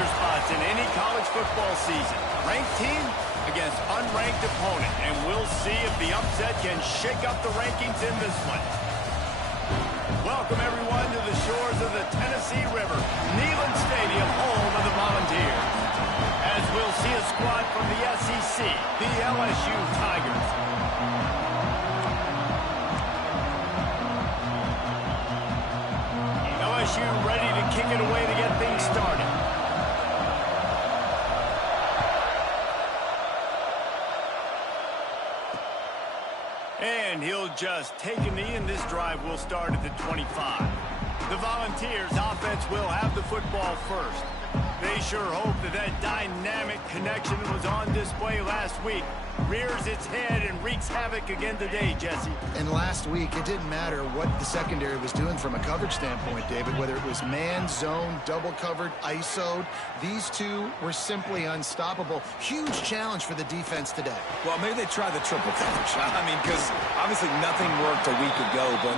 danger spots in any college football season. Ranked team against unranked opponent, and we'll see if the upset can shake up the rankings in this one. Welcome, everyone, to the shores of the Tennessee River, Neyland Stadium, home of the Volunteers. As we'll see a squad from the SEC, the LSU Tigers. LSU ready to kick it away to get things started. And he'll just take a knee, and this drive will start at the 25. The Volunteers offense will have the football first. They sure hope that dynamic connection that was on display last week rears its head and wreaks havoc again today, Jesse. And last week, it didn't matter what the secondary was doing from a coverage standpoint, David, whether it was man, zone, double covered, ISO'd. These two were simply unstoppable. Huge challenge for the defense today. Well, maybe they try the triple coverage. I mean, because obviously nothing worked a week ago, but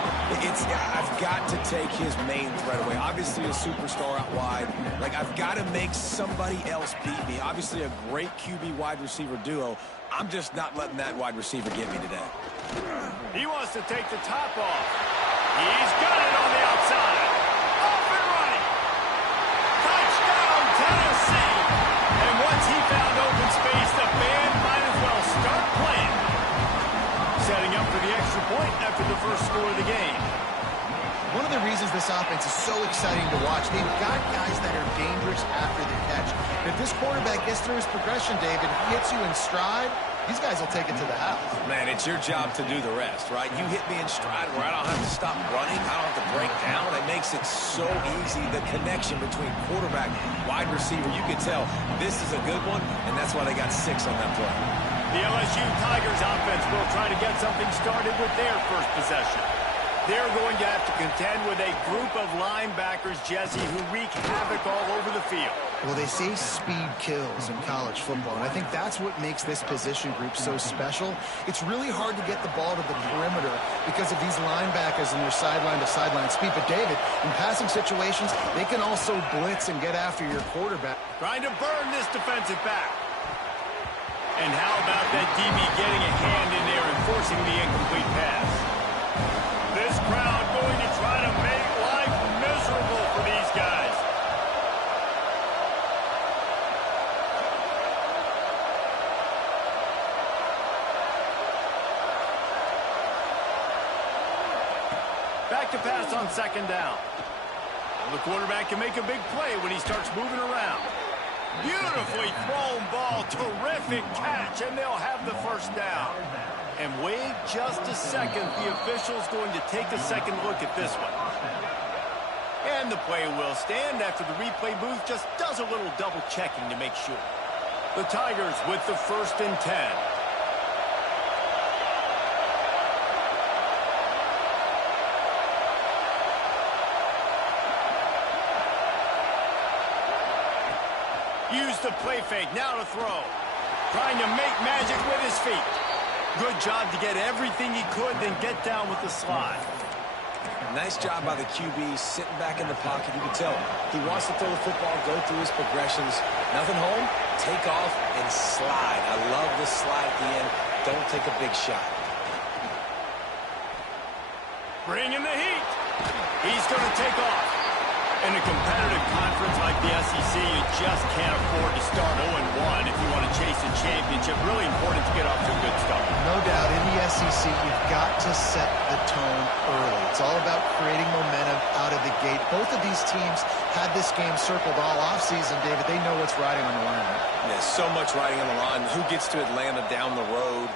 I've got to take his main threat away. Obviously a superstar out wide. Like, I've got to make somebody else beat me. Obviously a great QB wide receiver duo. I'm just not letting that wide receiver get me today. He wants to take the top off. He's got it on the outside. Off and running. Touchdown, Tennessee. And once he found open space, the band might as well start playing. Setting up for the extra point after the first score of the game. One of the reasons this offense is so exciting to watch, they've got guys that are dangerous after the catch. If this quarterback gets through his progression, David, hits you in stride, these guys will take it to the house. Man, it's your job to do the rest, right? You hit me in stride where I don't have to stop running. I don't have to break down. It makes it so easy. The connection between quarterback, wide receiver, you can tell this is a good one, and that's why they got 6 on that play. The LSU Tigers offense will try to get something started with their first possession. They're going to have to contend with a group of linebackers, Jesse, who wreak havoc all over the field. Well, they say speed kills in college football, and I think that's what makes this position group so special. It's really hard to get the ball to the perimeter because of these linebackers and their sideline-to-sideline speed. But, David, in passing situations, they can also blitz and get after your quarterback. Trying to burn this defensive back. And how about that DB getting a hand in there and forcing the incomplete pass? This crowd going to try to make life miserable for these guys. Back to pass on second down. Well, the quarterback can make a big play when he starts moving around. Beautifully thrown ball, terrific catch, and they'll have the first down. And wait just a second, the official's going to take a second look at this one. And the play will stand after the replay booth just does a little double checking to make sure. The Tigers with the 1st and 10. Use the play fake, now to throw. Trying to make magic with his feet. Good job to get everything he could, then get down with the slide. Nice job by the QB, sitting back in the pocket. You can tell he wants to throw the football, go through his progressions. Nothing home, take off, and slide. I love the slide at the end. Don't take a big shot. Bring in the heat. He's going to take off. In a competitive conference like the SEC, you just can't afford to start 0-1 if you want to chase a championship. Really important to get off to a good start. No doubt, in the SEC, you've got to set the tone early. It's all about creating momentum out of the gate. Both of these teams had this game circled all offseason, David. They know what's riding on the line. Yeah, so much riding on the line. Who gets to Atlanta down the road?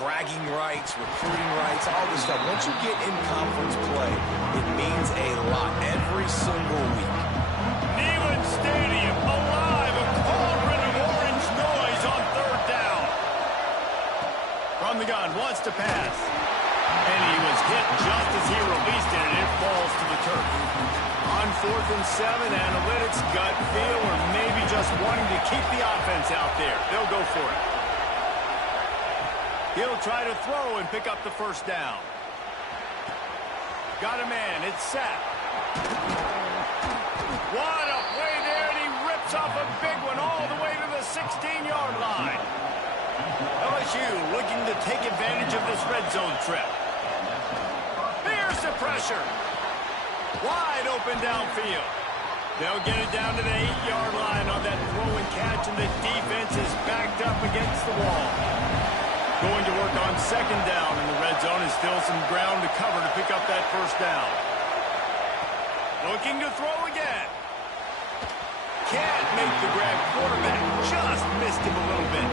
Bragging rights, recruiting rights, all this stuff. Once you get in conference play, it means a lot every single week. Neyland Stadium alive, a cauldron of orange noise on 3rd down. From the gun, wants to pass. And he was hit just as he released it, and it falls to the turf. On 4th and 7, analytics, gut feel, or maybe just wanting to keep the offense out there. They'll go for it. He'll try to throw and pick up the 1st down. Got a man. It's set. What a play there, and he rips rips off a big one all the way to the 16-yard line. LSU looking to take advantage of this red zone trip. Here's the pressure. Wide open downfield. They'll get it down to the 8-yard line on that throw and catch, and the defense is backed up against the wall. Going to work on second down, and the red zone is still some ground to cover to pick up that first down. Looking to throw again. Can't make the grab. Quarterback just missed him a little bit.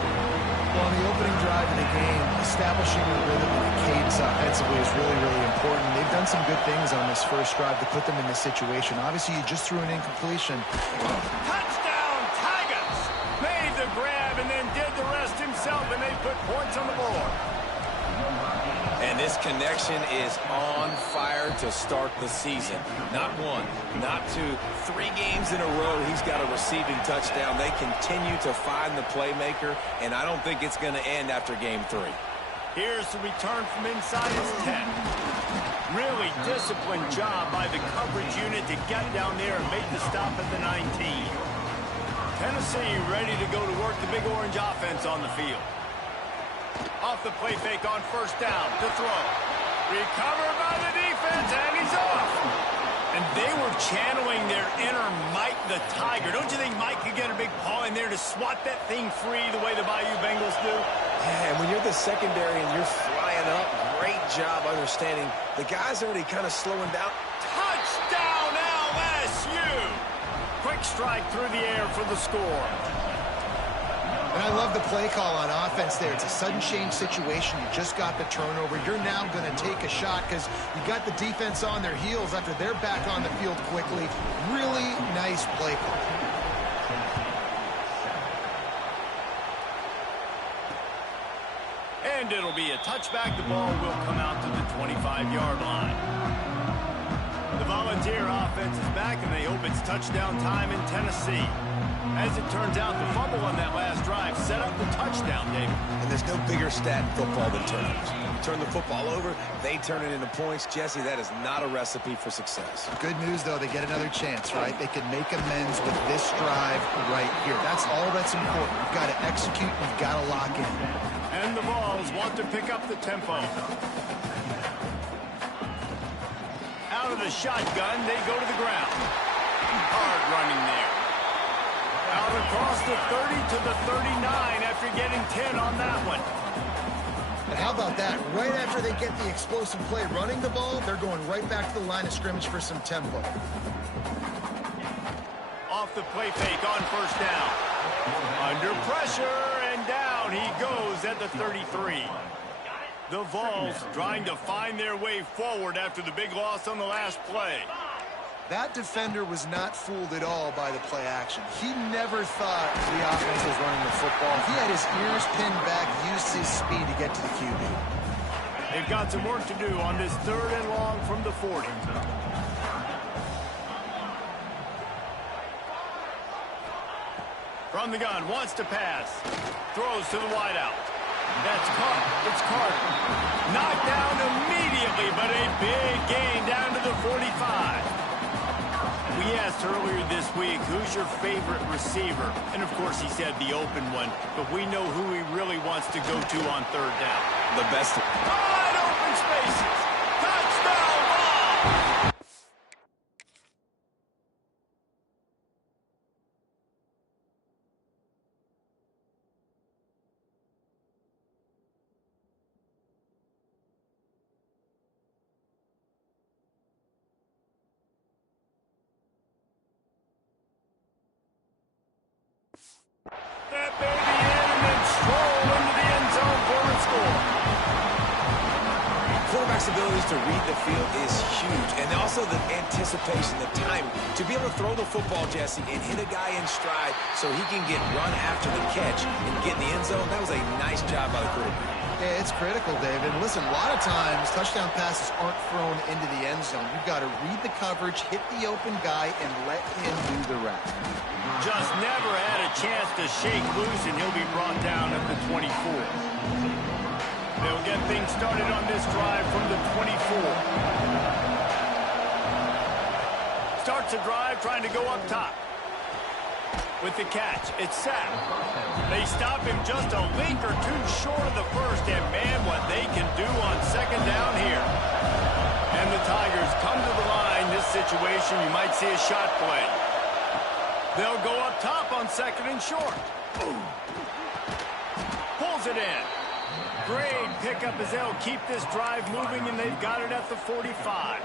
Well, on the opening drive of the game, establishing the rhythm and the cadence offensively is really, really important. They've done some good things on this first drive to put them in this situation. Obviously, you just threw an incompletion. Touchdown, Tigers! Made the grab and then did the rest himself, and they put points on the board. And this connection is on fire to start the season. Not one, not two, 3 games in a row he's got a receiving touchdown. They continue to find the playmaker, and I don't think it's going to end after game 3. Here's the return from inside his 10. Really disciplined job by the coverage unit to get down there and make the stop at the 19. Tennessee ready to go to work the Big Orange offense on the field. Off the play fake on first down to throw. Recovered by the defense, and he's off. And they were channeling their inner Mike the Tiger. Don't you think Mike could get a big paw in there to swat that thing free the way the Bayou Bengals do? Yeah, and when you're the secondary and you're flying up, great job understanding. The guy's already kind of slowing down. Touchdown, LSU! Quick strike through the air for the score. And I love the play call on offense there. It's a sudden change situation. You just got the turnover. You're now going to take a shot because you got the defense on their heels after they're back on the field quickly. Really nice play call. And it'll be a touchback. The ball will come out to the 25-yard line. The Volunteer offense is back, and they hope it's touchdown time in Tennessee. As it turns out, the fumble on that last drive set up the touchdown, David. And there's no bigger stat in football than turnovers. You turn the football over, they turn it into points. Jesse, that is not a recipe for success. Good news, though, they get another chance, right? They can make amends with this drive right here. That's all that's important. You've got to execute, you've got to lock in. And the Vols want to pick up the tempo. Out of the shotgun, they go to the ground. Hard running there. Out across the 30 to the 39 after getting 10 on that one. And how about that? Right after they get the explosive play running the ball, they're going right back to the line of scrimmage for some tempo. Off the play fake on first down. Under pressure, and down he goes at the 33. The Vols trying to find their way forward after the big loss on the last play. That defender was not fooled at all by the play action. He never thought the offense was running the football. He had his ears pinned back, used his speed to get to the QB. They've got some work to do on this 3rd and long from the 40. From the gun, wants to pass. Throws to the wideout. That's caught. It's Carter. Knocked down immediately, but a big gain down to the 45. We asked earlier this week, who's your favorite receiver? And, of course, he said the open one, but we know who he really wants to go to on 3rd down. The best. Wide open spaces. Touchdown ball. That baby in and then stroll into the end zone for a score. Quarterback's abilities to read the field is huge, and also the anticipation, the time to be able to throw the football, Jesse, and hit a guy in stride so he can get run after the catch and get in the end zone. That was a nice job by the quarterback. Yeah, it's critical, David. Listen, a lot of times touchdown passes aren't thrown into the end zone. You've got to read the coverage, hit the open guy, and let him do the rest. Just never had a chance to shake loose, and he'll be brought down at the 24. They'll get things started on this drive from the 24. Starts a drive trying to go up top. With the catch, it's sacked. They stop him just a link or two short of the first, and man, what they can do on second down here. And the Tigers come to the line. This situation, you might see a shot play. They'll go up top on second and short. Pulls it in. Great pickup as they'll keep this drive moving, and they've got it at the 45.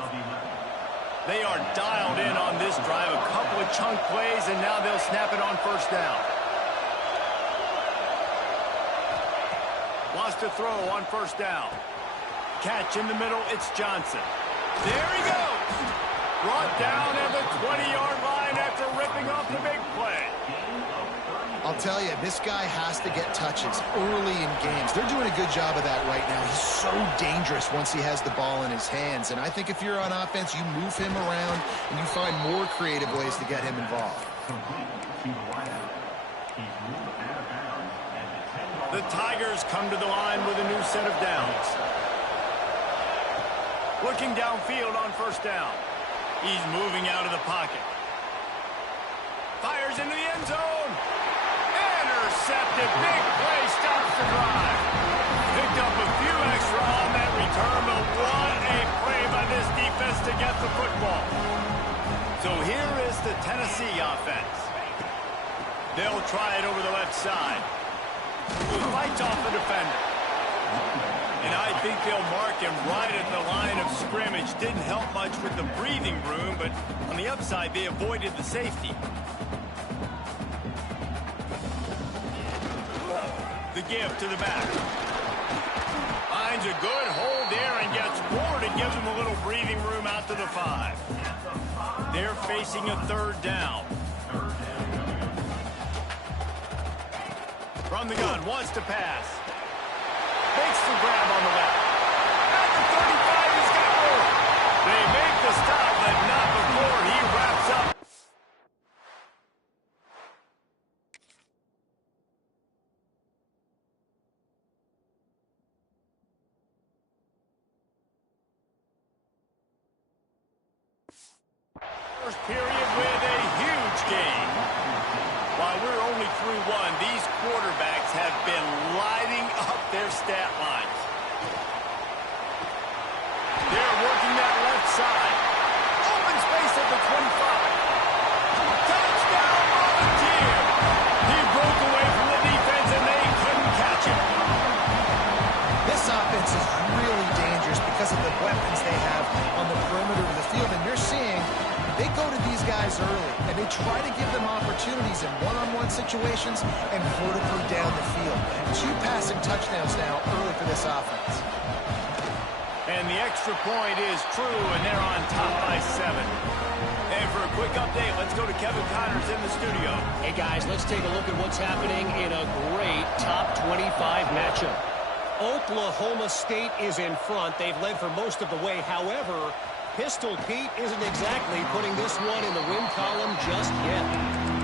They are dialed in on this drive. A couple of chunk plays, and now they'll snap it on first down. Lost to throw on first down. Catch in the middle, it's Johnson. There he goes. Brought down at the 20-yard line after ripping off the big play. I'll tell you, this guy has to get touches early in games. They're doing a good job of that right now. He's so dangerous once he has the ball in his hands. And I think if you're on offense, you move him around and you find more creative ways to get him involved. The Tigers come to the line with a new set of downs. Looking downfield on first down. He's moving out of the pocket. Fires into the end zone. Intercepted. Big play stops the drive. Picked up a few extra on that return, but what a play by this defense to get the football. So here is the Tennessee offense. They'll try it over the left side. Fights off the defender. And I think they'll mark him right at the line of scrimmage. Didn't help much with the breathing room, but on the upside, they avoided the safety. The give to the back. Finds a good hold there and gets forward and gives him a little breathing room out to the 5. They're facing a third down. From the gun, wants to pass. Makes the grab on the left. At the 35, he's got more. They make the stop, but not before he wraps up. First period with a huge game. While we're only through one, these quarterbacks have been lighting up their stat lines. They're working that left side. Open space at the 25. Touchdown, Volunteer! He broke away from the defense and they couldn't catch him. This offense is really dangerous because of the weapons they have on the perimeter of the field. And you're seeing they go to these guys early, and they try to give them opportunities in one-on-one situations and vertically down the field. 2 passing touchdowns now early for this offense. And the extra point is true, and they're on top by 7. And for a quick update, let's go to Kevin Connors in the studio. Hey, guys, let's take a look at what's happening in a great top 25 matchup. Oklahoma State is in front. They've led for most of the way. However, Pistol Pete isn't exactly putting this one in the win column just yet.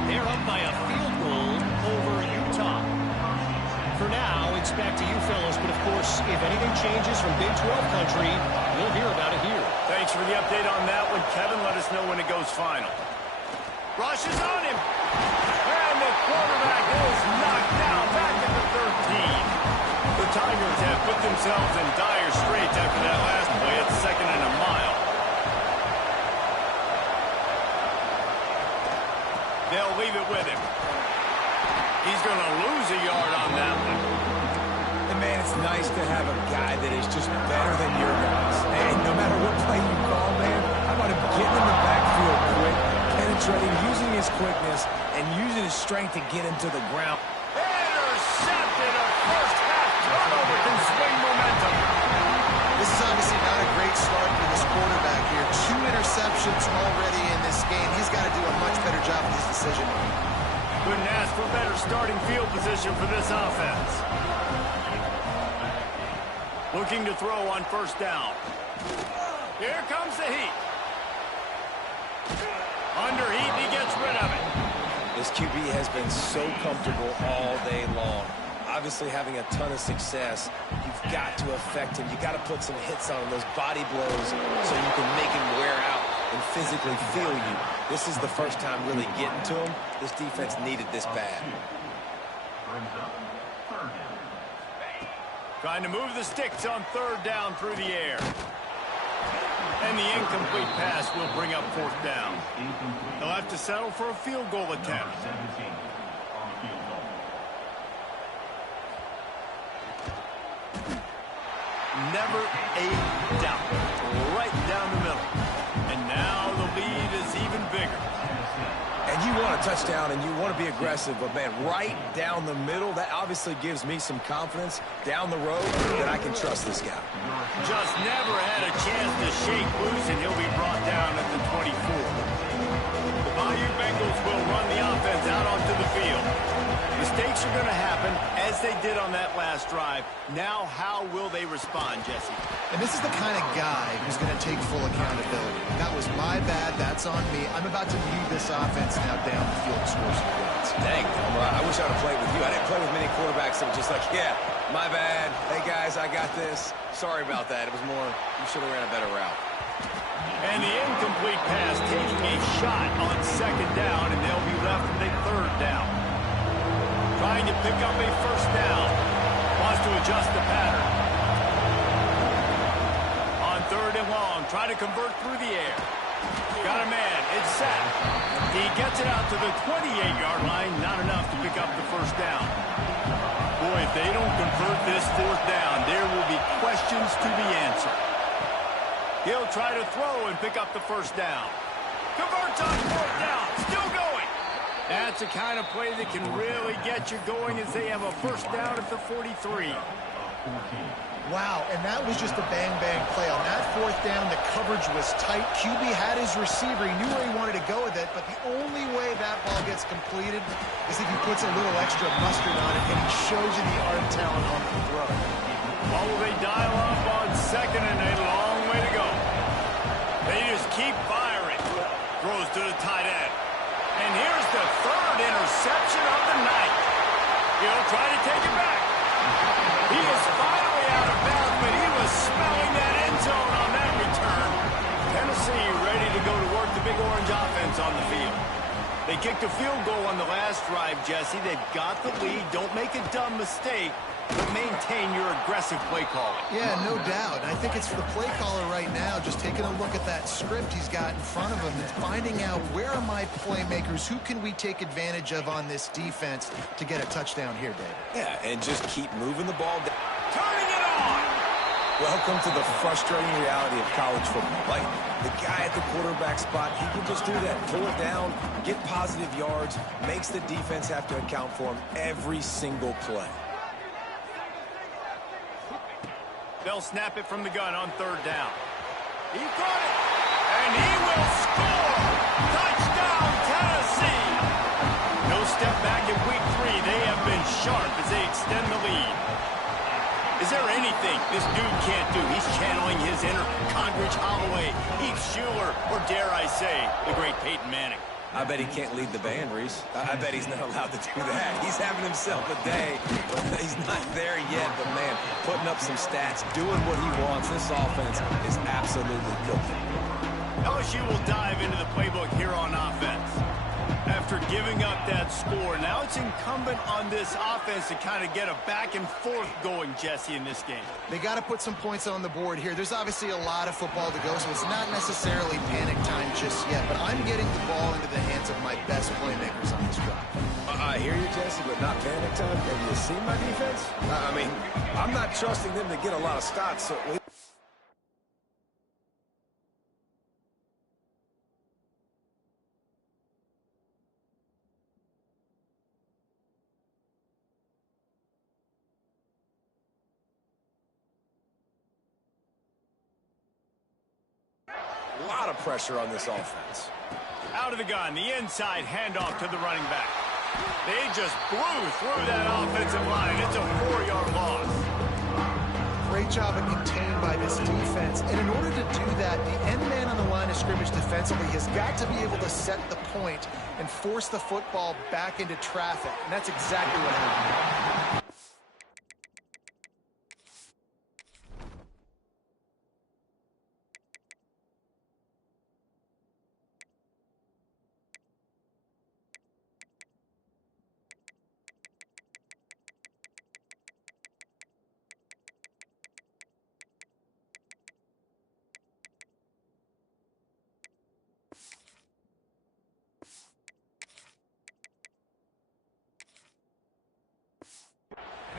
They're up by a field goal over Utah. For now, it's back to you fellas, but of course, if anything changes from Big 12 country, you'll hear about it here. Thanks for the update on that one, Kevin. Let us know when it goes final. Rush is on him. And the quarterback is knocked down back at the 13. The Tigers have put themselves in dire straits after that last play at 2nd and a mile. They'll leave it with him. He's going to lose a yard on that one. And man, it's nice to have a guy that is just better than your guys. And no matter what play you call, man, how about him getting in the backfield quick, penetrating, using his quickness, and using his strength to get him to the ground. Intercepted. A first-half turnover can swing momentum. This is obviously not a great start for this quarterback here. 2 interceptions already in this game. He's got to do a much better job with his decision-making. Couldn't ask for better starting field position for this offense. Looking to throw on first down. Here comes the heat. Under heat, he gets rid of it. This QB has been so comfortable all day long. Obviously having a ton of success. You've got to affect him. You've got to put some hits on him, those body blows, so you can make him wear out. and physically feel you. This is the first time really getting to them. This defense needed this bad. Trying to move the sticks on third down through the air. And the incomplete pass will bring up fourth down. They'll have to settle for a field goal attempt. Never a doubt. Right down the middle. And now the lead is even bigger. And you want a touchdown and you want to be aggressive, but, man, right down the middle, that obviously gives me some confidence down the road that I can trust this guy. Just never had a chance to shake loose, and he'll be brought down at the 24. The Bayou Bengals will run the offense out onto the field. Mistakes are going to happen, as they did on that last drive. Now, how will they respond, Jesse? And this is the kind of guy who's going to take full accountability. That was my bad. That's on me. I'm about to lead this offense now down the field and score some points. Dang, I wish I would have played with you. I didn't play with many quarterbacks that were just like, yeah, my bad. Hey, guys, I got this. Sorry about that. It was more, you should have ran a better route. And the incomplete pass taking a shot on second down, and they'll be left with a third down. Trying to pick up a first down. Wants to adjust the pattern. On third and long, try to convert through the air. Got a man. It's set. He gets it out to the 28-yard line. Not enough to pick up the first down. Boy, if they don't convert this fourth down, there will be questions to be answered. He'll try to throw and pick up the first down. Converts on fourth down. Still going. That's the kind of play that can really get you going as they have a first down at the 43. Wow, and that was just a bang-bang play. On that fourth down, the coverage was tight. QB had his receiver. He knew where he wanted to go with it, but the only way that ball gets completed is if he puts a little extra mustard on it, and he shows you the arm talent on the throw. Oh, they dial up on second, and a long way to go. They just keep firing. Throws to the tight end. And here's the third interception of the night. He'll try to take it back. He is finally out of bounds, but he was smelling that end zone on that return. Tennessee ready to go to work the Big Orange offense on the field. They kicked a field goal on the last drive, Jesse. They've got the lead. Don't make a dumb mistake, but maintain your aggressive play calling. Yeah, no doubt. I think it's the play caller right now just taking a look at that script he's got in front of him and finding out where are my playmakers, who can we take advantage of on this defense to get a touchdown here, David. Yeah, and just keep moving the ball down. Turning it on! Welcome to the frustrating reality of college football. Like, the guy at the quarterback spot, he can just do that. Pull it down, get positive yards, makes the defense have to account for him every single play. They'll snap it from the gun on third down. He got it, and he will score! Touchdown, Tennessee! No step back in week 3. They have been sharp as they extend the lead. Is there anything this dude can't do? He's channeling his inner Condridge Holloway, Heath Schuler, or dare I say, the great Peyton Manning. I bet he can't lead the band, Reese. I bet he's not allowed to do that. He's having himself a day, but he's not there yet. But, man, putting up some stats, doing what he wants. This offense is absolutely cooking. LSU will dive into the playbook here on offense. After giving up that score, now it's incumbent on this offense to kind of get a back and forth going, Jesse, in this game. They got to put some points on the board here. There's obviously a lot of football to go, so it's not necessarily panic time just yet, but I'm getting the ball into the hands of my best playmakers on this drive. I hear you, Jesse, but not panic time. Have you seen my defense? I mean, I'm not trusting them to get a lot of stops, so... A lot of pressure on this offense. Out of the gun, the inside handoff to the running back. They just blew through that offensive line. It's a 4-yard loss. Great job of contained by this defense. And in order to do that, the end man on the line of scrimmage defensively has got to be able to set the point and force the football back into traffic. And that's exactly what happened.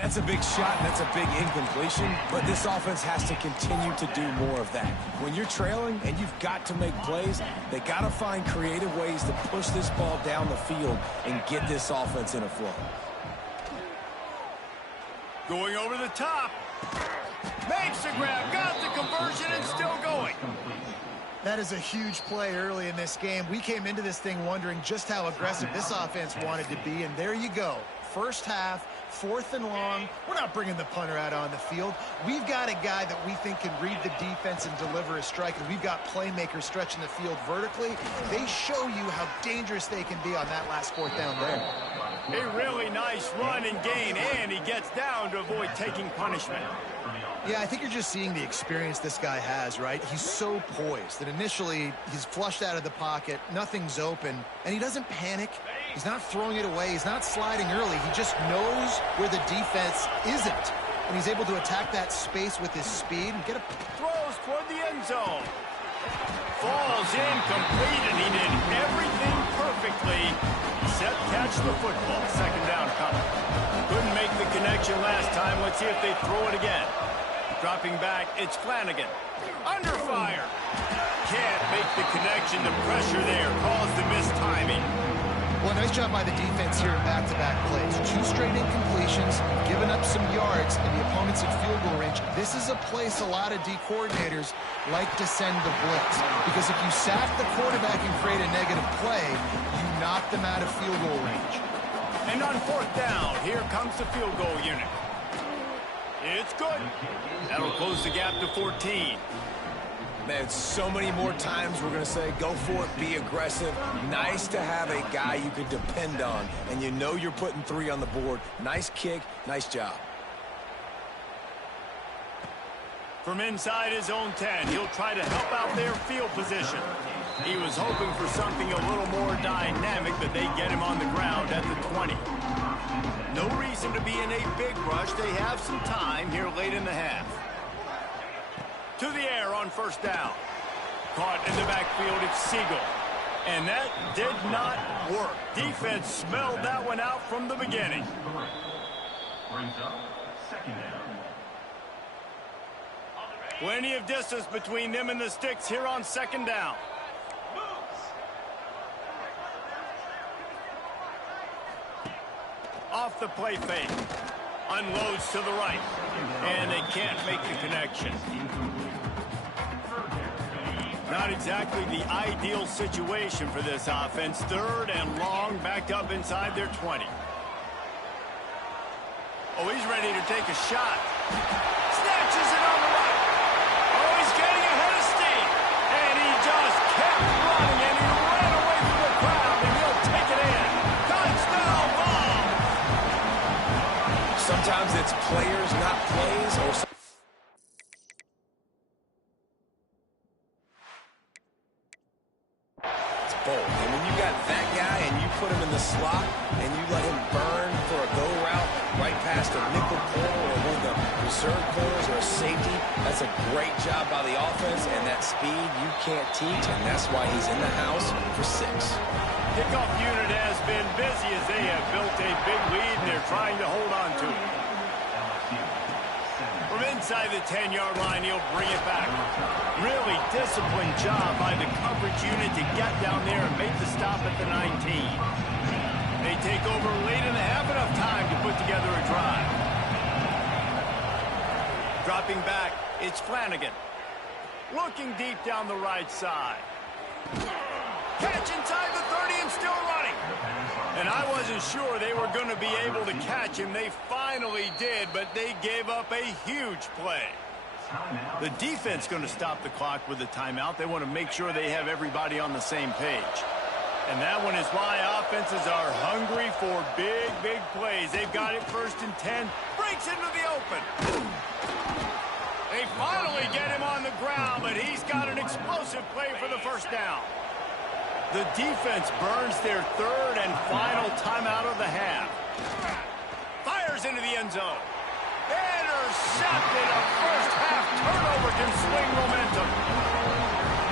That's a big shot, and that's a big incompletion, but this offense has to continue to do more of that. When you're trailing and you've got to make plays, they got to find creative ways to push this ball down the field and get this offense in a flow. Going over the top. Makes the grab, got the conversion, and still going. That is a huge play early in this game. We came into this thing wondering just how aggressive this offense wanted to be, and there you go. First half, 4th and long. We're not bringing the punter out on the field. We've got a guy that we think can read the defense and deliver a strike, and we've got playmakers stretching the field vertically. They show you how dangerous they can be on that last 4th down there. A really nice run and gain, and he gets down to avoid taking punishment. Yeah, I think you're just seeing the experience this guy has, right? He's so poised that initially he's flushed out of the pocket, nothing's open, and he doesn't panic. He's not throwing it away. He's not sliding early. He just knows where the defense isn't, and he's able to attack that space with his speed and get a... Throws toward the end zone. Falls incomplete, and he did everything perfectly except catch the football. 2nd down coming. Couldn't make the connection last time. Let's see if they throw it again. Dropping back, it's Flanagan. Under fire. Can't make the connection. The pressure there caused the missed timing. Well, nice job by the defense here in back-to-back plays. 2 straight incompletions, giving up some yards, and the opponent's in field goal range. This is a place a lot of D coordinators like to send the blitz, because if you sack the quarterback and create a negative play, you knock them out of field goal range. And on 4th down, here comes the field goal unit. It's good. That'll close the gap to 14. Man, so many more times we're going to say, go for it, be aggressive. Nice to have a guy you can depend on, and you know you're putting 3 on the board. Nice kick, nice job. From inside his own 10, he'll try to help out their field position. He was hoping for something a little more dynamic, but they get him on the ground at the 20. No reason to be in a big rush. They have some time here late in the half. To the air on 1st down. Caught in the backfield, it's Siegel. And that did not work. Defense smelled that one out from the beginning. Plenty of distance between them and the sticks here on 2nd down. Off the play fake. Unloads to the right. And they can't make the connection. Not exactly the ideal situation for this offense. 3rd and long, backed up inside their 20. Oh, he's ready to take a shot. Snatches it on the right. Oh, he's getting ahead of steam. And he just kept running, and he ran away from the crowd, and he'll take it in. Touchdown ball. Sometimes it's players, not plays, or and when you got that guy and you put him in the slot and you let him burn for a go route right past a nickel corner or one of the reserve corners or a safety, that's a great job by the offense, and that speed you can't teach, and that's why he's in the house for 6. Kickoff unit has been busy as they have built a big lead, and they're trying to hold on to it. From inside the 10-yard line, he'll bring it back. Really disciplined job by the coverage unit to get down there and make the stop at the 19. They take over late in the half, enough time to put together a drive. Dropping back, it's Flanagan. Looking deep down the right side. Catch inside the 30 and still running. And I wasn't sure they were going to be able to catch him. They finally did, but they gave up a huge play. The defense going to stop the clock with a timeout. They want to make sure they have everybody on the same page. And that one is why offenses are hungry for big, big plays. They've got it 1st and 10. Breaks into the open. They finally get him on the ground, but he's got an explosive play for the 1st down. The defense burns their 3rd and final timeout of the half. Fires into the end zone. Intercepted. A first-half turnover can swing momentum.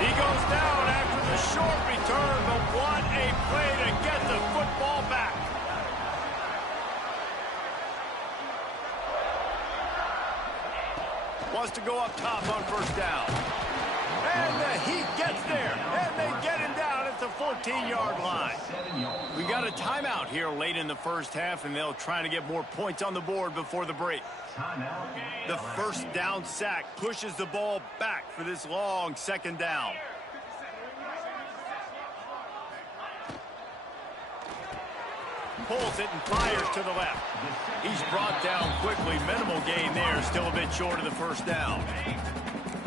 He goes down after the short return, but what a play to get the football back. Wants to go up top on first down. And the Heat gets there. And they get him down at the 14-yard line. We got a timeout here late in the first half, and they'll try to get more points on the board before the break. The first down sack pushes the ball back for this long second down. Pulls it and fires to the left. He's brought down quickly. Minimal gain there. Still a bit short of the first down.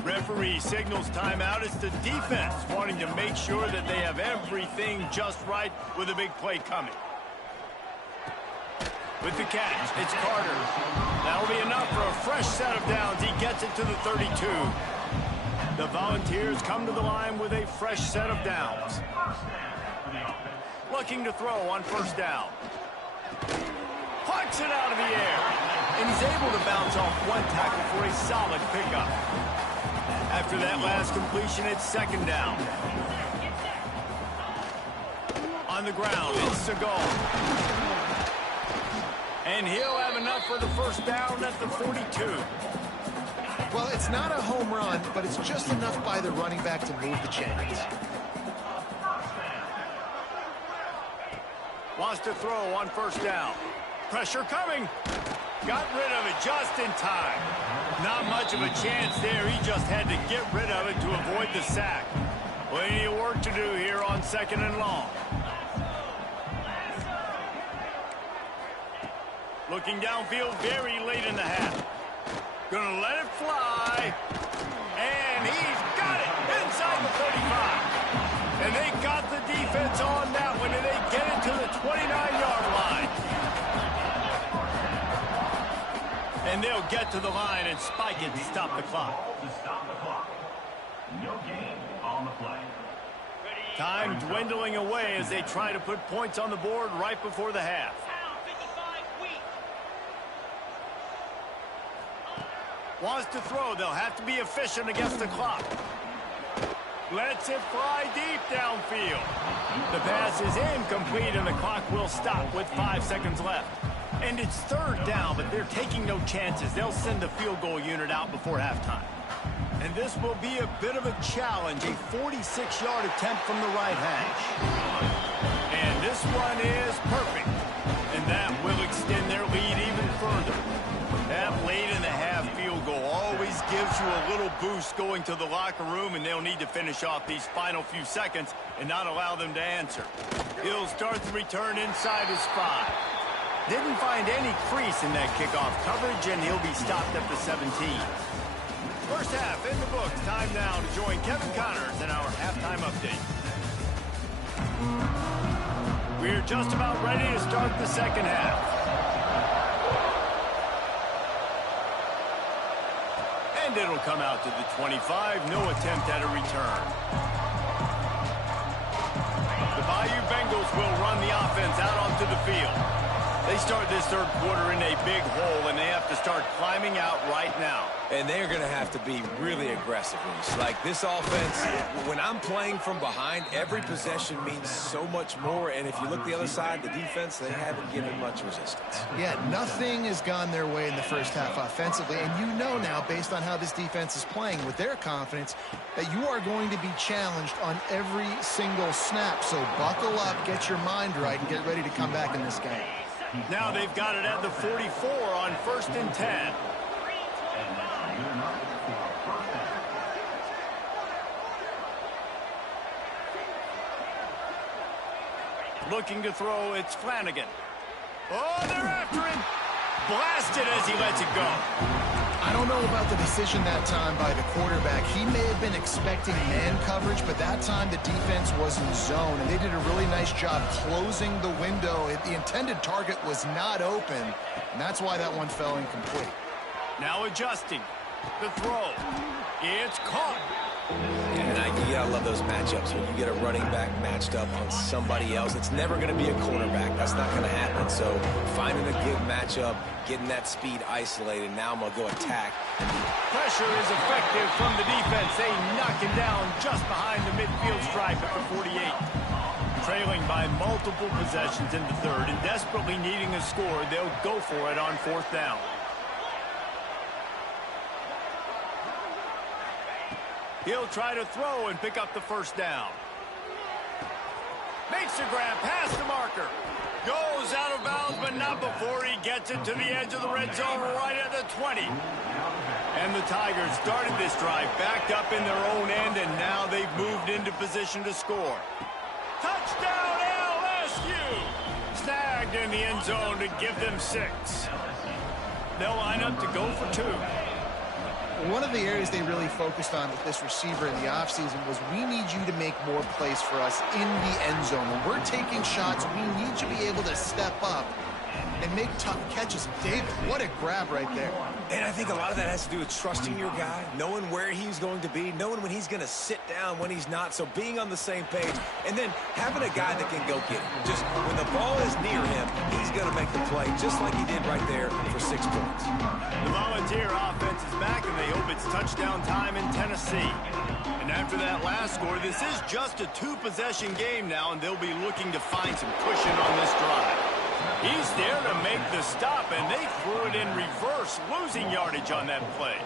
Referee signals timeout. It's the defense wanting to make sure that they have everything just right with a big play coming. With the catch, it's Carter. That'll be enough for a fresh set of downs. He gets it to the 32. The Volunteers come to the line with a fresh set of downs. Looking to throw on first down. Pucks it out of the air. And he's able to bounce off one tackle for a solid pickup. After that last completion, it's second down. On the ground, it's Segal. And he'll have enough for the first down at the 42. Well, it's not a home run, but it's just enough by the running back to move the chains. Wants to throw on first down. Pressure coming. Got rid of it just in time. Not much of a chance there. He just had to get rid of it to avoid the sack. Plenty of work to do here on second and long. Looking downfield very late in the half. Gonna let it fly. And he's got it inside the 35. And they got the defense on that one, and they get it to the 29-yard line. And they'll get to the line and spike it to stop the clock. No gain on the play. Time dwindling away as they try to put points on the board right before the half. Wants to throw. They'll have to be efficient against the clock. Lets it fly deep downfield. The pass is incomplete, and the clock will stop with 5 seconds left. And it's third down, but they're taking no chances. They'll send the field goal unit out before halftime. And this will be a bit of a challenge, a 46-yard attempt from the right hash. And this one is perfect. And that will extend their lead even further. That late in the half field goal always gives you a little boost going to the locker room, and they'll need to finish off these final few seconds and not allow them to answer. He'll start the return inside his 5. Didn't find any crease in that kickoff coverage, and he'll be stopped at the 17. First half in the books. Time now to join Kevin Connors in our halftime update. We're just about ready to start the second half. And it'll come out to the 25. No attempt at a return. The Bayou Bengals will run the offense out onto the field. They start this third quarter in a big hole, and they have to start climbing out right now. And they're going to have to be really aggressive. Like this offense, when I'm playing from behind, every possession means so much more. And if you look the other side, the defense, they haven't given much resistance. Yeah, nothing has gone their way in the first half offensively. And you know now, based on how this defense is playing with their confidence, that you are going to be challenged on every single snap. So buckle up, get your mind right, and get ready to come back in this game. Now they've got it at the 44 on 1st and 10. Looking to throw, it's Flanagan. Oh, they're after him. Blasted as he lets it go. I don't know about the decision that time by the quarterback. He may have been expecting man coverage, but that time the defense was in zone, and they did a really nice job closing the window. The intended target was not open, and that's why that one fell incomplete. Now adjusting. The throw. It's caught. And you gotta love those matchups when you get a running back matched up on somebody else. It's never going to be a cornerback. That's not going to happen. So finding a good matchup, getting that speed isolated. Now I'm going to go attack. Pressure is effective from the defense. They knock him down just behind the midfield stripe at the 48. Trailing by multiple possessions in the third and desperately needing a score, they'll go for it on 4th down. He'll try to throw and pick up the first down. Makes a grab past the marker. Goes out of bounds, but not before he gets it to the edge of the red zone right at the 20. And the Tigers started this drive backed up in their own end, and now they've moved into position to score. Touchdown, LSU! Snagged in the end zone to give them 6. They'll line up to go for 2. One of the areas they really focused on with this receiver in the offseason was we need you to make more plays for us in the end zone. When we're taking shots, we need you to be able to step up and make tough catches. David, what a grab right there. And I think a lot of that has to do with trusting your guy, knowing where he's going to be, knowing when he's going to sit down, when he's not, so being on the same page, and then having a guy that can go get it. Just when the ball is near him, he's going to make the play, just like he did right there for 6 points. The Volunteer offense is back, and they hope it's touchdown time in Tennessee. And after that last score, this is just a 2-possession game now, and they'll be looking to find some cushion on this drive. He's there to make the stop, and they threw it in reverse, losing yardage on that play.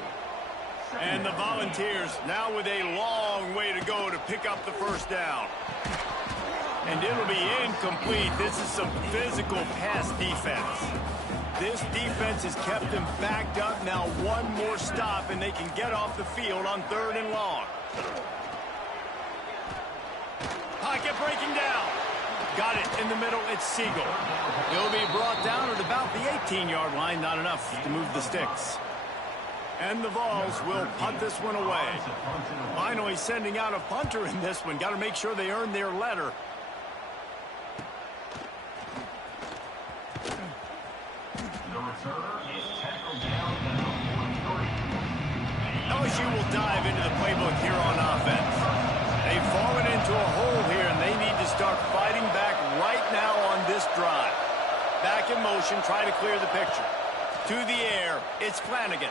And the Volunteers now with a long way to go to pick up the first down. And it'll be incomplete. This is some physical pass defense. This defense has kept them backed up. Now one more stop, and they can get off the field on 3rd and long. Pocket breaking down. Got it in the middle. It's Siegel. He'll be brought down at about the 18-yard line. Not enough to move the sticks. And the Vols will punt this one away. Finally sending out a punter in this one. Got to make sure they earn their letter. The returner is tackled down at the 43. LSU will dive into the playbook here on offense. They've fallen into a hole here, and they need to start fighting back right now on this drive. Back in motion, try to clear the picture. To the air, it's Flanagan.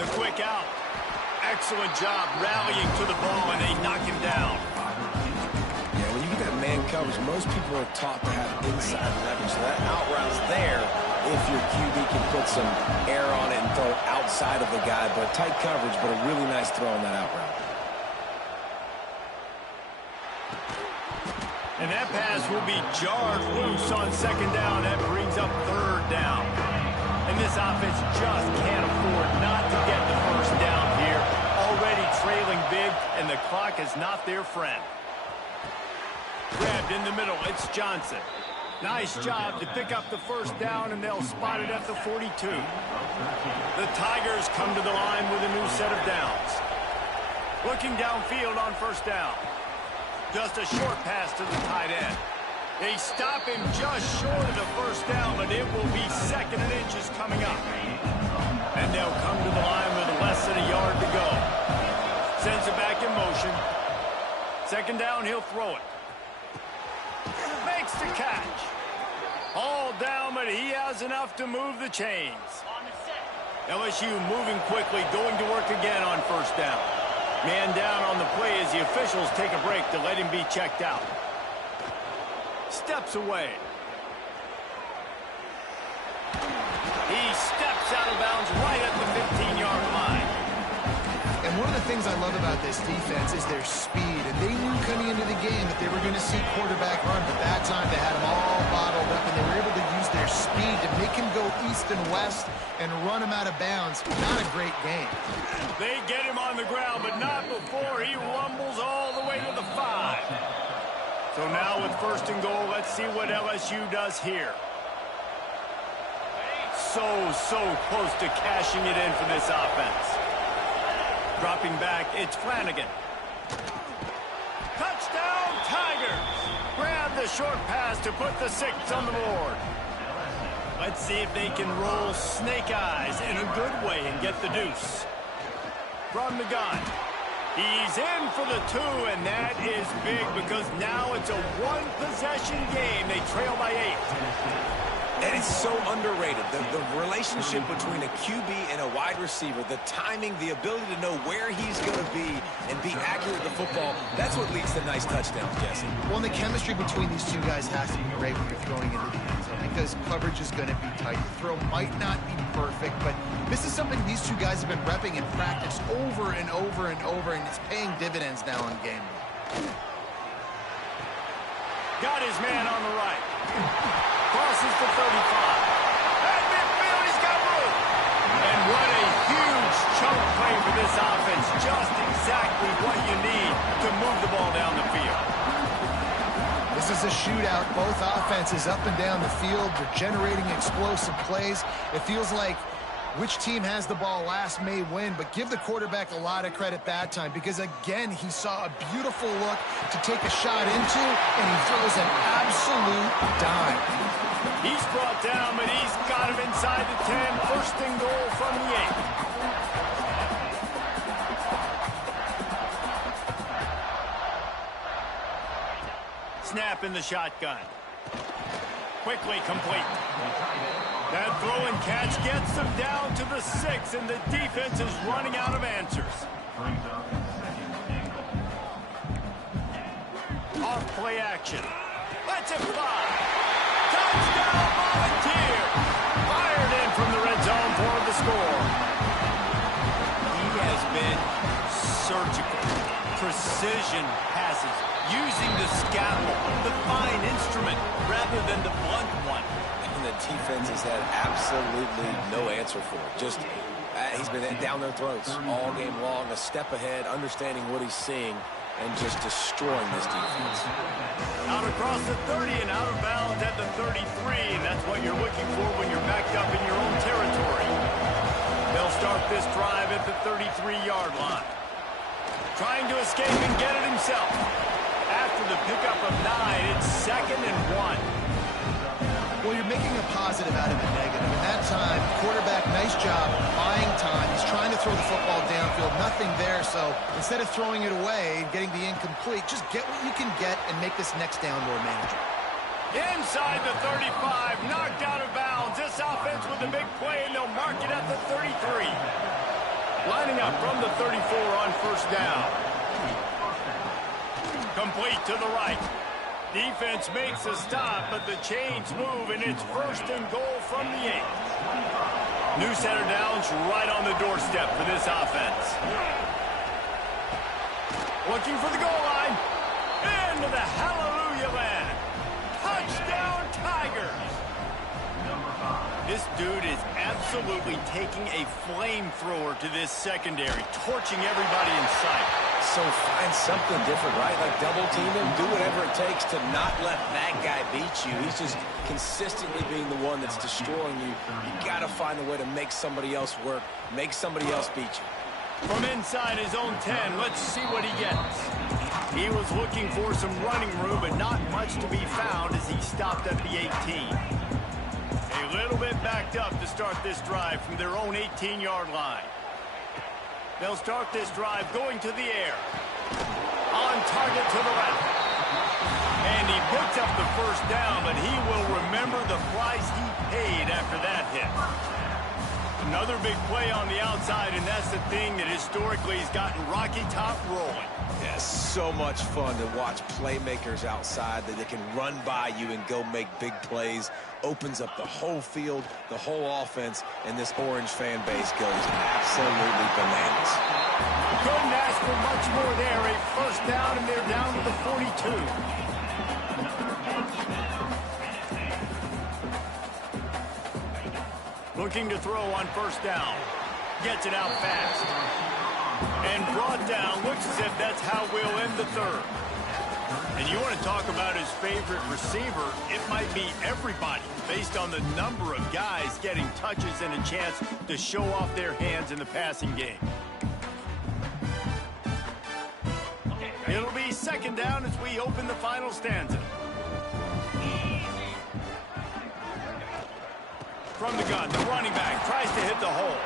The quick out. Excellent job rallying to the ball, and they knock him down. Yeah, when you get that man coverage, most people are taught to have inside leverage. So that out route's there if your QB can put some air on it and throw it outside of the guy. But tight coverage, but a really nice throw on that out route. And that pass will be jarred loose on 2nd down. That brings up 3rd down. And this offense just can't afford not to get the first down here. Already trailing big, and the clock is not their friend. Grabbed in the middle, it's Johnson. Nice job to pick up the first down, and they'll spot it at the 42. The Tigers come to the line with a new set of downs. Looking downfield on 1st down. Just a short pass to the tight end. They stop him just short of the first down, but it will be 2nd and inches coming up. And they'll come to the line with less than a yard to go. Sends it back in motion. 2nd down, he'll throw it. Makes the catch. All down, but he has enough to move the chains. LSU moving quickly, going to work again on 1st down. Man down on the play as the officials take a break to let him be checked out. Steps away. He steps out of bounds right at the 15-yard line. And one of the things I love about this defense is their speed. And they knew coming into the game that they were going to see quarterback run, but that time they had them all bottled up, and they were able to use their speed to make him go east and west and run him out of bounds. Not a great game. They get him on the ground, but not before he rumbles all the way to the 5. So now with 1st and goal, let's see what LSU does here. So close to cashing it in for this offense. Dropping back, it's Flanagan. Touchdown, Tigers! Grab the short pass to put the 6 on the board. Let's see if they can roll snake eyes in a good way and get the deuce. From the gun. He's in for the 2, and that is big because now it's a 1-possession game. They trail by 8. And it's so underrated. The relationship between a QB and a wide receiver, the timing, the ability to know where he's going to be and be accurate with the football, that's what leads to nice touchdowns, Jesse. Well, and the chemistry between these two guys has to be great when you're throwing into the end zone because coverage is going to be tight. The throw might not be perfect, but this is something these two guys have been repping in practice over and over and over, and it's paying dividends now in game day. Got his man on the right. Crosses the 35. At midfield, he's got room. And what a huge chunk play for this offense. Just exactly what you need to move the ball down the field. This is a shootout. Both offenses up and down the field. They're generating explosive plays. It feels like which team has the ball last may win, but give the quarterback a lot of credit that time because, again, he saw a beautiful look to take a shot into, and he throws an absolute dime. He's brought down, but he's got him inside the 10. First and goal from the 8. Snap in the shotgun. Quickly complete. That throw and catch gets them down to the 6, and the defense is running out of answers. Off play action. Let's it fly. Touchdown Volunteer. Fired in from the red zone for the score. He has been surgical. Precision passes. Using the scalpel, the fine instrument, rather than the blunt one. The defense has had absolutely no answer for it. Just, he's been down their throats all game long, a step ahead, understanding what he's seeing, and just destroying this defense. Out across the 30 and out of bounds at the 33, and that's what you're looking for when you're backed up in your own territory. They'll start this drive at the 33-yard line. Trying to escape and get it himself. After the pickup of 9, it's 2nd and 1. Well, you're making a positive out of a negative. In that time, quarterback, nice job, buying time. He's trying to throw the football downfield. Nothing there, so instead of throwing it away and getting the incomplete, just get what you can get and make this next down more manageable. Inside the 35, knocked out of bounds. This offense with a big play, and they'll mark it at the 33. Lining up from the 34 on first down. Complete to the right. Defense makes a stop, but the chains move, and it's 1st and goal from the 8. New center downs right on the doorstep for this offense. Looking for the goal line. Into the hallelujah land. Touchdown Tigers. This dude is absolutely taking a flamethrower to this secondary, torching everybody in sight. So find something different, right? Like double team him, do whatever it takes to not let that guy beat you. He's just consistently being the one that's destroying you. You got to find a way to make somebody else work, make somebody else beat you. From inside his own 10, let's see what he gets. He was looking for some running room, but not much to be found as he stopped at the 18. A little bit backed up to start this drive from their own 18-yard line. They'll start this drive going to the air. On target to the left. And he picks up the first down, but he will remember the price he paid after that hit. Another big play on the outside, and that's the thing that historically has gotten Rocky Top rolling. Yeah, so much fun to watch playmakers outside that they can run by you and go make big plays. Opens up the whole field, the whole offense, and this Orange fan base goes absolutely bananas. Couldn't ask for much more there. A first down, and they're down to the 42. Looking to throw on first down. Gets it out fast. And brought down. Looks as if that's how we'll end the 3rd. And you want to talk about his favorite receiver, it might be everybody based on the number of guys getting touches and a chance to show off their hands in the passing game. It'll be 2nd down as we open the final stanza. From the gun, the running back tries to hit the hole.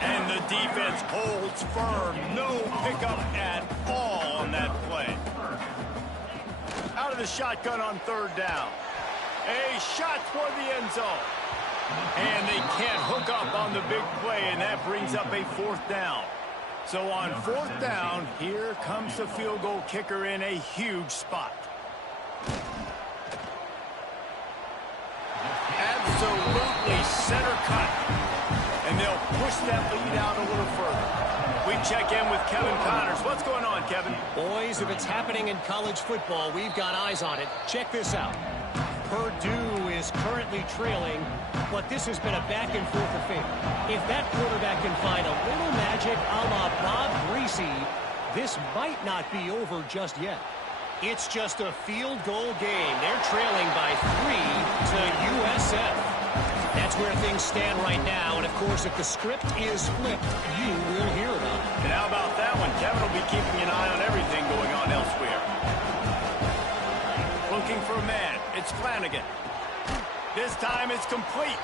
And the defense holds firm. No pickup at all on that play. Out of the shotgun on 3rd down. A shot toward the end zone. And they can't hook up on the big play, and that brings up a 4th down. So on 4th down, here comes the field goal kicker in a huge spot. Absolutely center cut. And they'll push that lead out a little further. We check in with Kevin Connors. What's going on, Kevin? Boys, if it's happening in college football, we've got eyes on it. Check this out. Purdue is currently trailing, but this has been a back-and-forth affair. If that quarterback can find a little magic a la Bob Greasy, this might not be over just yet. It's just a field goal game. They're trailing by 3 to USF. That's where things stand right now, and of course, if the script is flipped, you will hear about it. And how about that one? Kevin will be keeping an eye on everything going on elsewhere. Looking for a man. It's Flanagan. This time it's complete.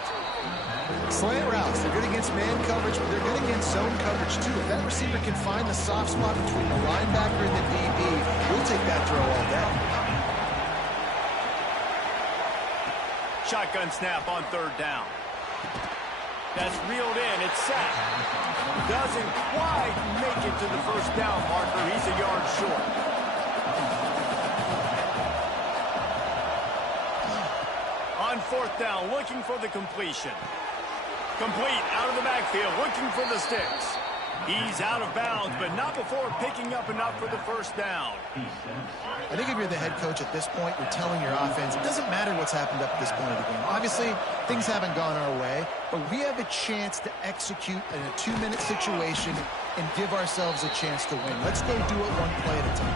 Slant routes, they're good against man coverage, but they're good against zone coverage too. If that receiver can find the soft spot between the linebacker and the DB, we'll take that throw all day. Shotgun snap on 3rd down. That's reeled in. It's sacked. Doesn't quite make it to the 1st down marker. He's a yard short. On 4th down, looking for the completion. Complete out of the backfield, looking for the sticks. He's out of bounds, but not before picking up enough for the 1st down. I think if you're the head coach at this point, you're telling your offense, it doesn't matter what's happened up to this point of the game. Obviously, things haven't gone our way, but we have a chance to execute in a 2-minute situation and give ourselves a chance to win. Let's go do it one play at a time.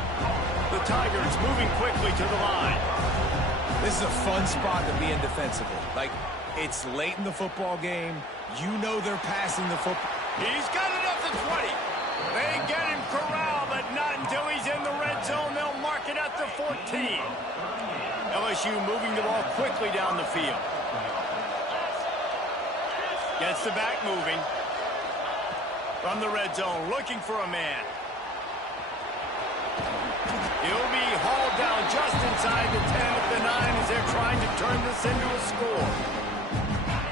The Tigers moving quickly to the line. This is a fun spot to be in defensively. Like, it's late in the football game. You know they're passing the football. He's got it up to 20. They get him corralled, but not until he's in the red zone. They'll mark it at the 14. LSU moving the ball quickly down the field. Gets the back moving. From the red zone, looking for a man. He'll be hauled down just inside the 10 at the 9 as they're trying to turn this into a score.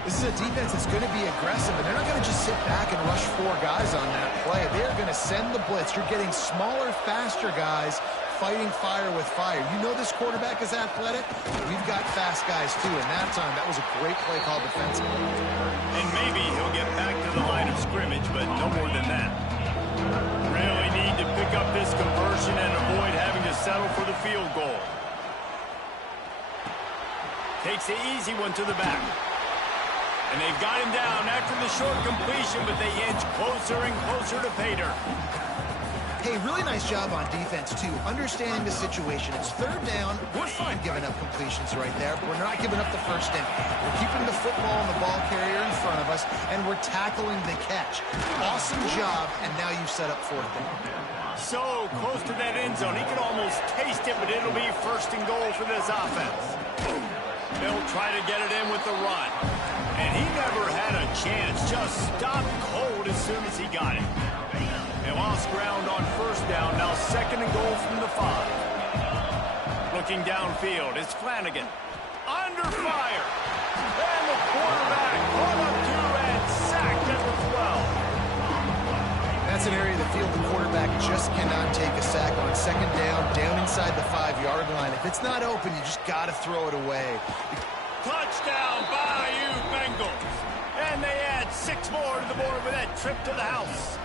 This is a defense that's going to be aggressive, and they're not going to just sit back and rush 4 guys on that play. They're going to send the blitz. You're getting smaller, faster guys fighting fire with fire. You know this quarterback is athletic. We've got fast guys, too, and that time, that was a great play call defensively. And maybe he'll get back to the line of scrimmage, but no more than that. Really need to pick up this conversion and avoid having to settle for the field goal. Takes the easy one to the back. And they've got him down after the short completion, but they inch closer and closer to pay dirt. Hey, really nice job on defense, too. Understanding the situation. It's 3rd down. We're fine giving up completions right there, but we're not giving up the first inning. We're keeping the football and the ball carrier in front of us, and we're tackling the catch. Awesome job, and now you've set up 4th down. So close to that end zone. He could almost taste it, but it'll be 1st and goal for this offense. They'll try to get it in with the run. And he never had a chance. Just stopped cold as soon as he got it. They lost ground on 1st down. Now 2nd and goal from the 5. Looking downfield, it's Flanagan. Under fire. And the quarterback caught up to and sacked at the 12. That's an area of the field the quarterback just cannot take a sack on. 2nd down inside the 5-yard line. If it's not open, you just got to throw it away. Touchdown, Bayou Bengals. And they add 6 more to the board with that trip to the house.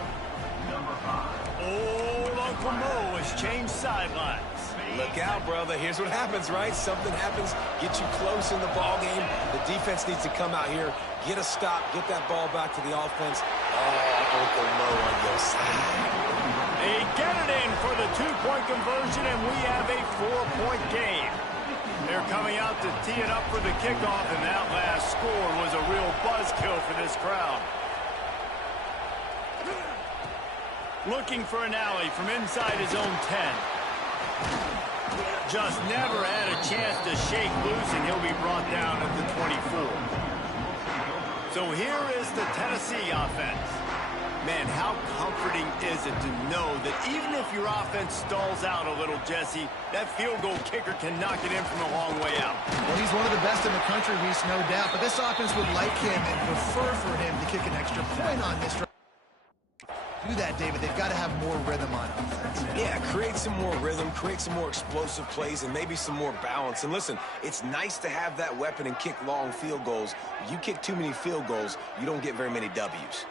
Old Uncle Mo has changed sidelines. Look out, brother. Here's what happens, right? Something happens, get you close in the ball game. The defense needs to come out here, get a stop, get that ball back to the offense. Oh, Uncle Mo on your side. They get it in for the 2-point conversion, and we have a 4-point game. They're coming out to tee it up for the kickoff, and that last score was a real buzzkill for this crowd. Looking for an alley from inside his own 10. Just never had a chance to shake loose, and he'll be brought down at the 24. So here is the Tennessee offense. Man, how comforting is it to know that even if your offense stalls out a little, Jesse, that field goal kicker can knock it in from a long way out. Well, he's one of the best in the country, Reese, no doubt. But this offense would like him and prefer for him to kick an extra point on this drive. Do that, David. They've got to have more rhythm on offense. Yeah, create some more rhythm, create some more explosive plays, and maybe some more balance. And listen, it's nice to have that weapon and kick long field goals. You kick too many field goals, you don't get very many W's.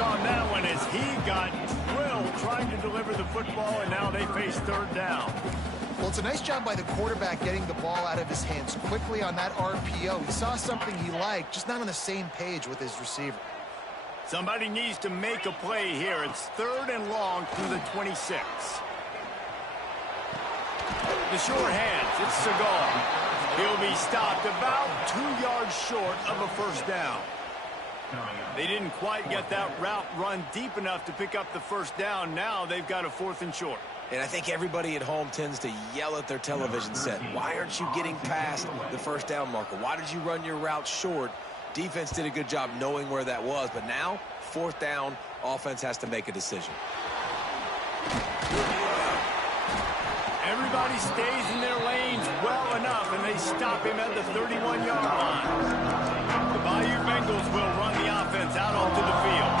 On that one as he got drilled trying to deliver the football, and now they face third down. Well, it's a nice job by the quarterback getting the ball out of his hands quickly on that RPO. He saw something he liked, just not on the same page with his receiver. Somebody needs to make a play here. It's third and long through the 26. The short hands, it's Segal. He'll be stopped about 2 yards short of a first down. They didn't quite get that route run deep enough to pick up the first down. Now they've got a 4th and short. And I think everybody at home tends to yell at their television set. Why aren't you getting past the first down marker? Why did you run your route short? Defense did a good job knowing where that was. But now, 4th down, offense has to make a decision. Everybody stays in their lanes well enough, and they stop him at the 31-yard line. The Bayou Bengals will run the offense out onto the field.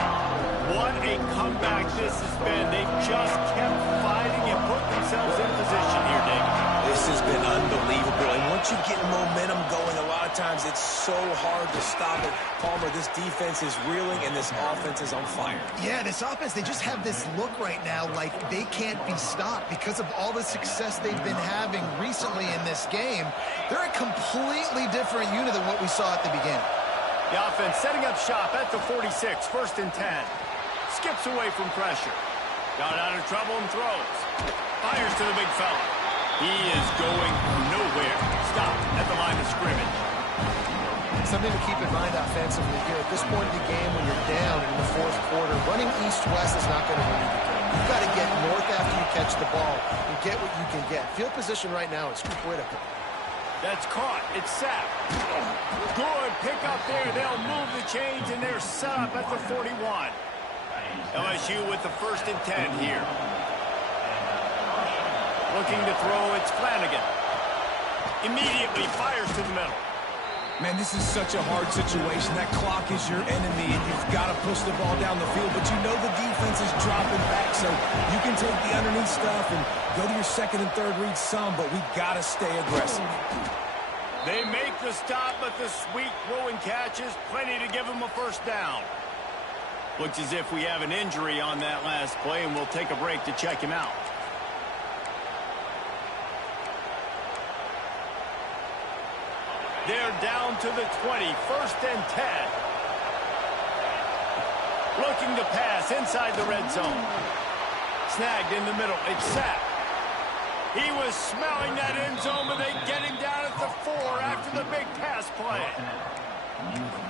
What a comeback this has been. They've just kept fighting and put themselves in position here, David. This has been unbelievable. And once you get momentum going, a lot of times it's so hard to stop it. Palmer, this defense is reeling, and this offense is on fire. Yeah, this offense, they just have this look right now like they can't be stopped because of all the success they've been having recently in this game. They're a completely different unit than what we saw at the beginning. The offense setting up shop at the 46, 1st and 10. Skips away from pressure. Got out of trouble and throws. Fires to the big fella. He is going nowhere. Stop at the line of scrimmage. Something to keep in mind offensively here. At this point in the game, when you're down in the 4th quarter, running east-west is not going to win you the game. You've got to get north after you catch the ball and get what you can get. Field position right now is critical. That's caught. It's sacked. Good pick up there. They'll move the chains, and they're set up at the 41. LSU with the 1st and 10 here. Looking to throw, it's Flanagan. Immediately fires to the middle. Man, this is such a hard situation. That clock is your enemy, and you've got to push the ball down the field. But you know the defense is dropping back, so you can take the underneath stuff and go to your 2nd and 3rd read some, but we've got to stay aggressive. They make the stop, but the sweet throw and catch is plenty to give them a first down. Looks as if we have an injury on that last play, and we'll take a break to check him out. They're down to the 20, 1st and 10. Looking to pass inside the red zone. Snagged in the middle. It's sacked. He was smelling that end zone, but they get him down at the 4 after the big pass play.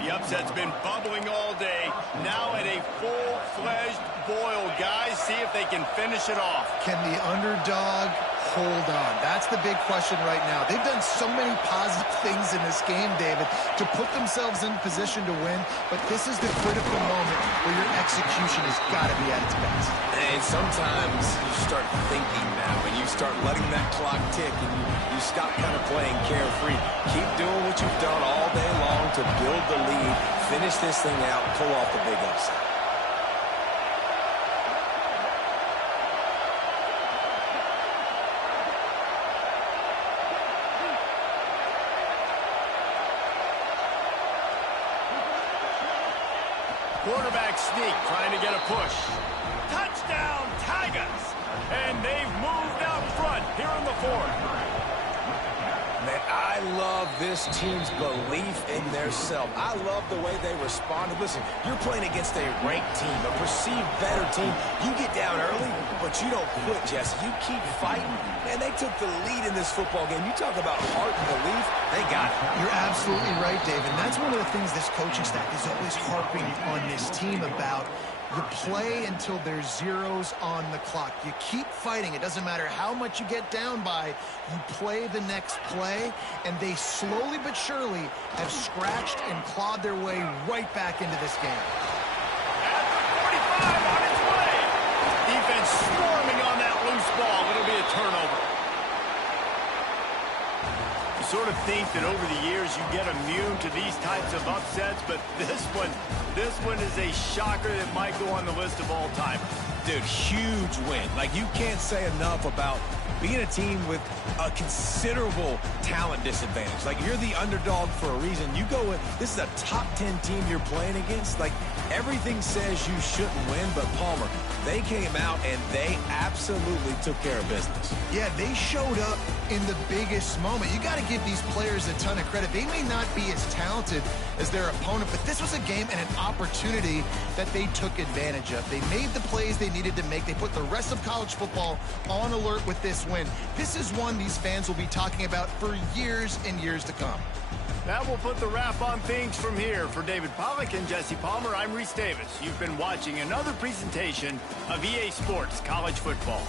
The upset's been bubbling all day. Now at a full-fledged boil. Guys, see if they can finish it off. Can the underdog hold on? That's the big question right now. They've done so many positive things in this game, David, to put themselves in position to win, but this is the critical moment where your execution has got to be at its best. And sometimes you start thinking now, and you start letting that clock tick, and you stop kind of playing carefree. Keep doing what you've done all day long to build the lead, finish this thing out, pull off the big upset. Quarterback sneak, trying to get a push. Touchdown, Tigers! And they've moved out front here in the 4th. Man, I I love this team's belief in their self. I love the way they responded. Listen, you're playing against a ranked team, a perceived better team. You get down early, but you don't quit, Jesse. You keep fighting. Man, they took the lead in this football game. You talk about heart and belief, they got it. You're absolutely right, Dave. And that's one of the things this coaching staff is always harping on this team about. You play until there's zeros on the clock. You keep fighting. It doesn't matter how much you get down by. You play the next play, and they slowly but surely have scratched and clawed their way right back into this game. At the 45 on its way. Defense swarming on that loose ball. It'll be a turnover. You sort of think that over the years you get immune to these types of upsets, but this one is a shocker that might go on the list of all-timers. Dude, huge win. Like, you can't say enough about being a team with a considerable talent disadvantage. Like, you're the underdog for a reason. You go with, this is a top 10 team you're playing against. Like, everything says you shouldn't win, but Palmer, they came out and they absolutely took care of business. Yeah, they showed up in the biggest moment. You got to give these players a ton of credit. They may not be as talented as their opponent, but this was a game and an opportunity that they took advantage of. They made the plays they needed to make. They put the rest of college football on alert with this win. This is one these fans will be talking about for years and years to come. That will put the wrap on things from here. For David Pollack and Jesse Palmer, I'm Reese Davis. You've been watching another presentation of EA Sports College Football.